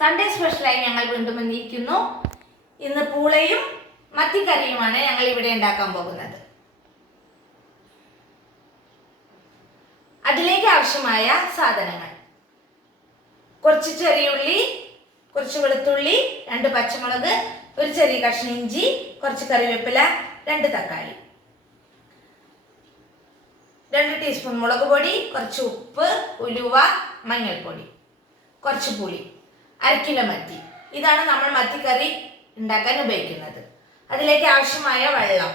Sunday സ്പെഷ്യലായി ഞങ്ങൾ വീണ്ടും വന്നിരിക്കുന്നു. ഇന്ന് പൂളയും മത്തിക്കറിയുമാണ് ഞങ്ങൾ ഇവിടെ ഉണ്ടാക്കാൻ പോകുന്നത്. അതിലേക്ക് ആവശ്യമായ സാധനങ്ങൾ: കുറച്ച് ചെറിയ ഉള്ളി, കുറച്ച് വെളുത്തുള്ളി, 2 പച്ചമുളക്, ഒരു ചെറിയ കഷ്ണം ഇഞ്ചി, കുറച്ച് കറിവേപ്പില, 2 തക്കാളി, 2 ടീസ്പൂൺ മുളക് പൊടി, കുറച്ച് ഉപ്പ്, ഉലുവ, മഞ്ഞൾപ്പൊടി, കുറച്ച് പുളി, 1/2 കിലോ മത്തി. ഇതാണ് നമ്മൾ മത്തിക്കറി ഉണ്ടാക്കാൻ ഉപയോഗിക്കുന്നത്. അതിലേക്ക് ആവശ്യമായ വെള്ളം.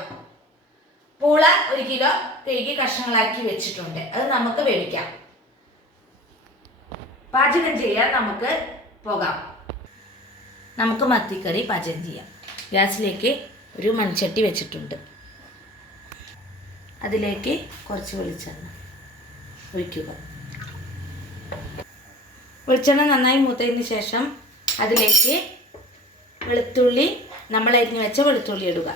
പൂള 1 കിലോ കഴുകി കഷ്ണങ്ങളാക്കി വെച്ചിട്ടുണ്ട്. അത് നമുക്ക് വേവിക്കാം. പാചകം ചെയ്യാൻ നമുക്ക് പോകാം. നമുക്ക് മത്തിക്കറി പാചകം ചെയ്യാം. ഗ്യാസിലേക്ക് ഒരു മൺചട്ടി വെച്ചിട്ടുണ്ട്. അതിലേക്ക് കുറച്ച് വെളിച്ചെണ്ണ ഒഴിക്കുക. വെളിച്ചെണ്ണ നന്നായി മൂത്തതിന് ശേഷം അതിലേക്ക് വെളുത്തുള്ളി, നമ്മൾ അരിഞ്ഞു വെച്ച വെളുത്തുള്ളി ഇടുക.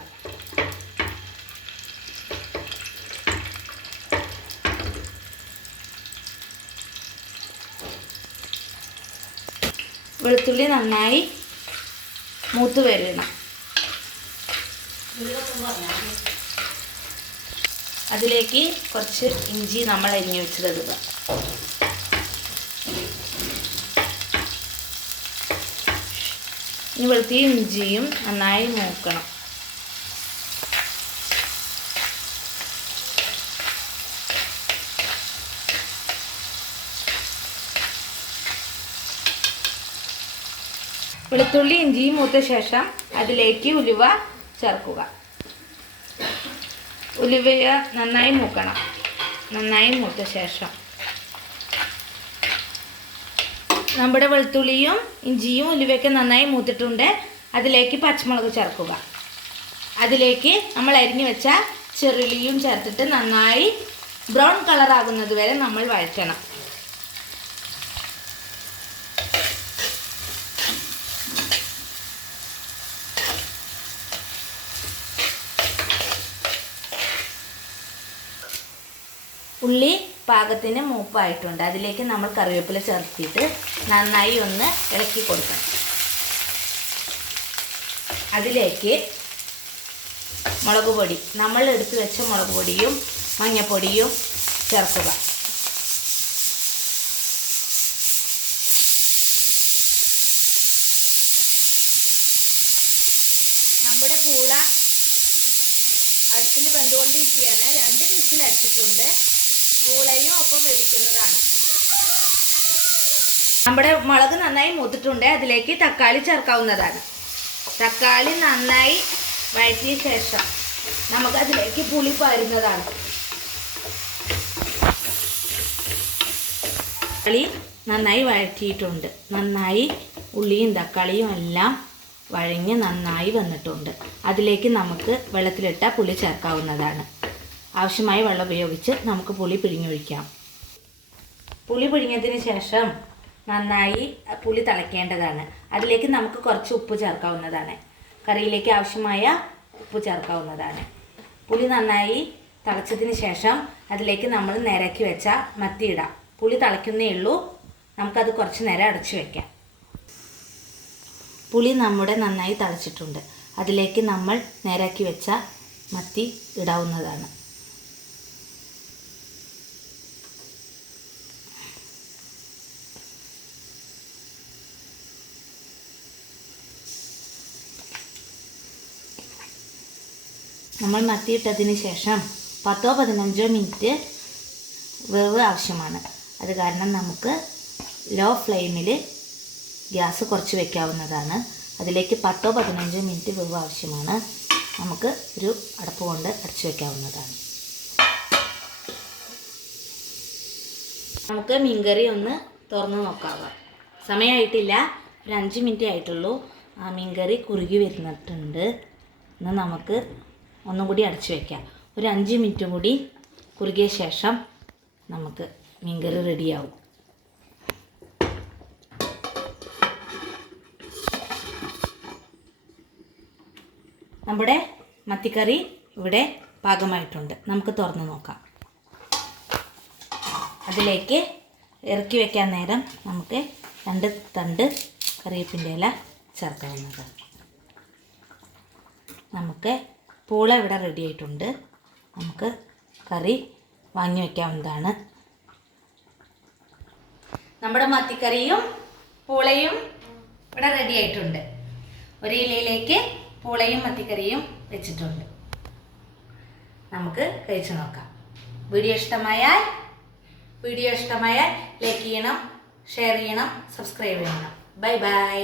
വെളുത്തുള്ളി നന്നായി മൂത്ത് വരണം. അതിലേക്ക് കുറച്ച് ഇഞ്ചി നമ്മൾ അരിഞ്ഞു വെച്ചിടുക. ഇനി വെളുത്തുള്ളിയും ഇഞ്ചിയും നന്നായി മൂക്കണം. വെളുത്തുള്ളി ഇഞ്ചിയും മൂത്ത ശേഷം അതിലേക്ക് ഉലുവ ചേർക്കുക. ഉലുവ നന്നായി മൂക്കണം. നന്നായി മൂത്ത ശേഷം നമ്മുടെ വെളുത്തുള്ളിയും ഇഞ്ചിയും ഉലുവയൊക്കെ നന്നായി മൂത്തിട്ടുണ്ട്. അതിലേക്ക് പച്ചമുളക് ചേർക്കുക. അതിലേക്ക് നമ്മൾ അരിഞ്ഞു വെച്ച ചെറുള്ളിയും ചേർത്തിട്ട് നന്നായി ബ്രൗൺ കളർ ആകുന്നത് വരെ നമ്മൾ വഴറ്റണം. ഉള്ളി പാകത്തിന് മൂപ്പായിട്ടുണ്ട്. അതിലേക്ക് നമ്മൾ കറിവേപ്പില ചേർത്തിട്ട് നന്നായി ഒന്ന് ഇളക്കി കൊടുക്കണം. അതിലേക്ക് മുളക് പൊടി, നമ്മൾ എടുത്തു വെച്ച മുളക് പൊടിയും മഞ്ഞൾപ്പൊടിയും ചേർക്കുക. നമ്മുടെ പൂള അടുപ്പിൽ വെന്തുകൊണ്ടിരിക്കുകയാണ്. 2 വിസിൽ അടിച്ചിട്ടുണ്ട്. പൂളയും ഒപ്പം വേവിക്കുന്നതാണ്. നമ്മുടെ മുളക് നന്നായി മൂത്തിട്ടുണ്ട്. അതിലേക്ക് തക്കാളി ചേർക്കാവുന്നതാണ്. തക്കാളി നന്നായി വഴറ്റിയ ശേഷം നമുക്ക് അതിലേക്ക് പുളി പാരുന്നതാണ്. തക്കാളി നന്നായി വഴറ്റിയിട്ടുണ്ട്. നന്നായി ഉള്ളിയും തക്കാളിയും എല്ലാം വഴഞ്ഞ് നന്നായി വന്നിട്ടുണ്ട്. അതിലേക്ക് നമുക്ക് വെള്ളത്തിലിട്ട പുളി ചേർക്കാവുന്നതാണ്. ആവശ്യമായ വെള്ളം ഉപയോഗിച്ച് നമുക്ക് പുളി പിഴിഞ്ഞൊഴിക്കാം. പുളി പിഴിഞ്ഞതിന് ശേഷം നന്നായി പുളി തിളയ്ക്കേണ്ടതാണ്. അതിലേക്ക് നമുക്ക് കുറച്ച് ഉപ്പ് ചേർക്കാവുന്നതാണ്. കറിയിലേക്ക് ആവശ്യമായ ഉപ്പ് ചേർക്കാവുന്നതാണ്. പുളി നന്നായി തിളച്ചതിന് ശേഷം അതിലേക്ക് നമ്മൾ നിരക്കി വെച്ച മത്തി ഇടാം. പുളി തിളയ്ക്കുന്നേ ഉള്ളൂ. നമുക്കത് കുറച്ച് നേരം അടച്ചു വയ്ക്കാം. പുളി നമ്മുടെ നന്നായി തിളച്ചിട്ടുണ്ട്. അതിലേക്ക് നമ്മൾ നിരക്കി വെച്ച മത്തി ഇടാവുന്നതാണ്. നമ്മൾ മത്തി ഇട്ടതിന് ശേഷം 10-15 മിനിറ്റ് വേവ് ആവശ്യമാണ്. അത് കാരണം നമുക്ക് ലോ ഫ്ലെയിമിൽ ഗ്യാസ് കുറച്ച് വയ്ക്കാവുന്നതാണ്. അതിലേക്ക് 10-15 മിനിറ്റ് വേവ് ആവശ്യമാണ്. നമുക്ക് ഒരു അടപ്പ് കൊണ്ട് അടച്ചു വയ്ക്കാവുന്നതാണ്. നമുക്ക് മീൻകറി ഒന്ന് തുറന്ന് നോക്കാം. സമയമായിട്ടില്ല, ഒരു 5 മിനിറ്റ് ആയിട്ടുള്ളൂ. ആ മീൻകറി കുറുകി വരുന്നിട്ടുണ്ട്. ഇന്ന് നമുക്ക് ഒന്നും കൂടി അടച്ചു വയ്ക്കാം. ഒരു 5 മിനിറ്റ് കൂടി കുറുകിയ ശേഷം നമുക്ക് മീൻകറി റെഡിയാവും. നമ്മുടെ മത്തിക്കറി ഇവിടെ പാകമായിട്ടുണ്ട്. നമുക്ക് തുറന്ന് നോക്കാം. അതിലേക്ക് ഇറക്കി വയ്ക്കാൻ നേരം നമുക്ക് 2 തണ്ട് കറിവേപ്പിൻ്റെ ഇല ചേർക്കാവുന്നത്. നമുക്ക് പൂള ഇവിടെ റെഡി ആയിട്ടുണ്ട്. നമുക്ക് കറി വാങ്ങി വയ്ക്കാവുന്നതാണ്. നമ്മുടെ മത്തിക്കറിയും പൂളയും ഇവിടെ റെഡി ആയിട്ടുണ്ട്. ഒരു ഇലയിലേക്ക് പൂളയും മത്തിക്കറിയും വെച്ചിട്ടുണ്ട്. നമുക്ക് കഴിച്ചു നോക്കാം. വീഡിയോ ഇഷ്ടമായാൽ ലൈക്ക് ചെയ്യണം, ഷെയർ ചെയ്യണം, സബ്സ്ക്രൈബ് ചെയ്യണം. Bye bye.